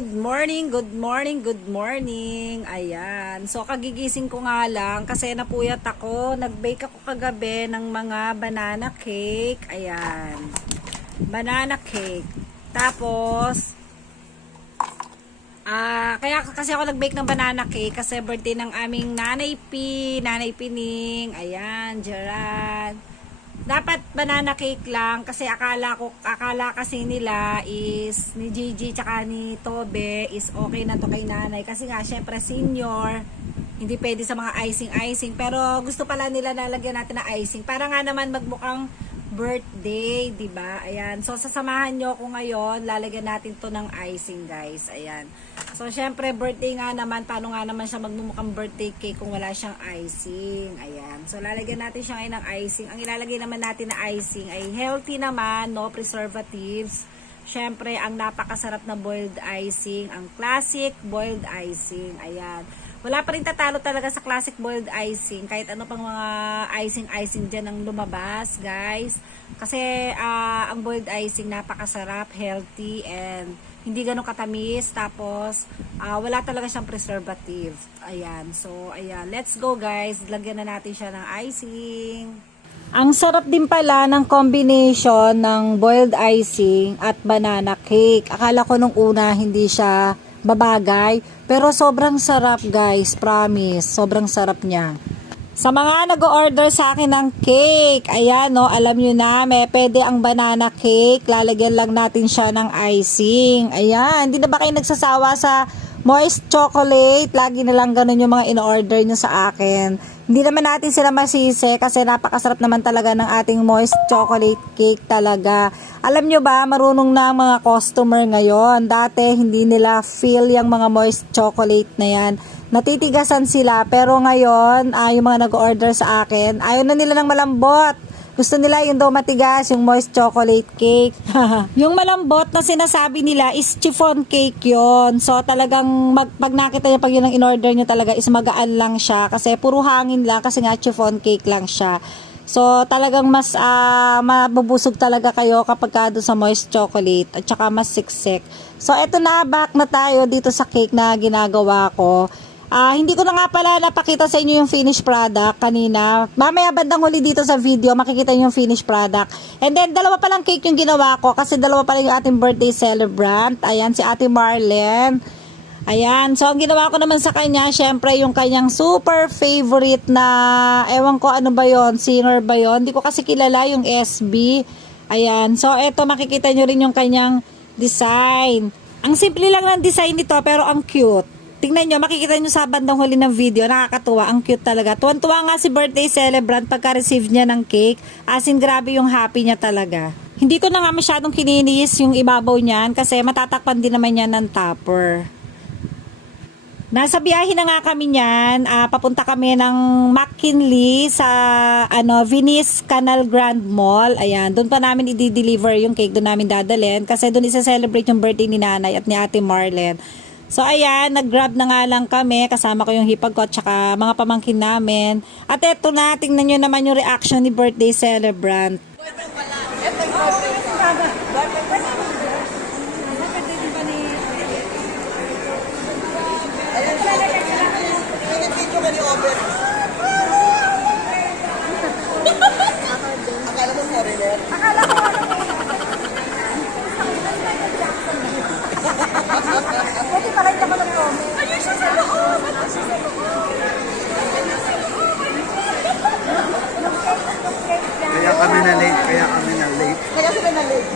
good morning, good morning, good morning. Ayan. So, kagigising ko nga lang kasi napuyat ako. Nag-bake ako kagabi ng mga banana cake. Ayan. Banana cake. Tapos, kaya kasi ako nag-bake ng banana cake kasi birthday ng aming Nanay Pining. Ayan, Gerard. Dapat banana cake lang kasi akala kasi nila is ni Gigi tsaka ni Tobe is okay na to kay nanay kasi nga syempre senior, hindi pwede sa mga icing pero gusto pala nila lalagyan natin ng icing para nga naman magmukhang birthday, di ba? Ayan. So sasamahan nyo ako ngayon, lalagyan natin to ng icing, guys. Ayan. So syempre birthday nga naman, paano nga naman siya magmumukhang birthday cake kung wala siyang icing. Ayan. So lalagyan natin siya ngayon ng icing. Ang ilalagay naman natin na icing ay healthy naman, no preservatives. Syempre ang napakasarap na boiled icing, ang classic boiled icing. Ayan. Wala pa rin tatalo talaga sa classic boiled icing. Kahit ano pang mga icing dyan ang lumabas, guys. Kasi ang boiled icing napakasarap, healthy, and hindi ganun katamis. Tapos, wala talaga siyang preservative. Ayan. So, ayan. Let's go, guys. Lagyan na natin siya ng icing. Ang sarap din pala ng combination ng boiled icing at banana cake. Akala ko nung una hindi siya babagay, pero sobrang sarap, guys, promise, sobrang sarap niya. Sa mga nag-order sa akin ng cake, ayan, no, alam nyo na, pwede ang banana cake, lalagyan lang natin siya ng icing. Ayan, hindi na ba kayo nagsasawa sa moist chocolate? Lagi na lang ganun yung mga in-order nyo sa akin. Hindi naman natin sila masisi kasi napakasarap naman talaga ng ating moist chocolate cake talaga. Alam nyo ba, marunong na ang mga customer ngayon. Dati hindi nila feel yung mga moist chocolate na yan. Natitigasan sila, pero ngayon, yung mga nag-order sa akin, ayaw na nila ng malambot. Gusto nila yung daw matigas, yung moist chocolate cake. Yung malambot na sinasabi nila is chiffon cake yon. So talagang pag nakita niyo pag yun ang in-order niyo talaga is magaan lang siya. Kasi puro hangin lang kasi nga chiffon cake lang siya. So talagang mas mabubusog talaga kayo kapag doon sa moist chocolate at saka mas siksik. So eto na, back na tayo dito sa cake na ginagawa ko. Hindi ko na nga pala napakita sa inyo yung finished product kanina. Mamaya bandang huli dito sa video, makikita nyo yung finished product. And then, dalawa palang cake yung ginawa ko kasi dalawa pala yung ating birthday celebrant. Ayan, si Ate Marlene. Ayan, so ang ginawa ko naman sa kanya, syempre yung kanyang super favorite na, ewan ko ano ba yon, singer ba yon? Hindi ko kasi kilala yung SB. Ayan, so eto makikita nyo rin yung kanyang design. Ang simple lang ng design nito pero ang cute. Tingnan nyo, makikita nyo sa bandang huli ng video, nakakatuwa, ang cute talaga. Tuwan-tuwa nga si birthday celebrant pagka-receive niya ng cake. As in, grabe yung happy niya talaga. Hindi ko na nga masyadong kininis yung ibabaw niyan kasi matatakpan din naman yan ng topper. Nasa biyahe na nga kami niyan, papunta kami ng McKinley sa Venice Canal Grand Mall. Ayan, doon pa namin i-deliver yung cake, doon namin dadalhin kasi doon isa-celebrate yung birthday ni nanay at ni Ate Marlene. So ayan, nag-grab na nga lang kami, kasama ko yung hipag ko at saka mga pamangkin namin. At eto na, tingnan nyo naman yung reaction ni birthday celebrant. Akala mo foreigner? Akala ko pwede pa rin naman ng comment. Ayun siya sa loob! Ayun siya sa loob! Kaya kami na late. Kaya sila na late.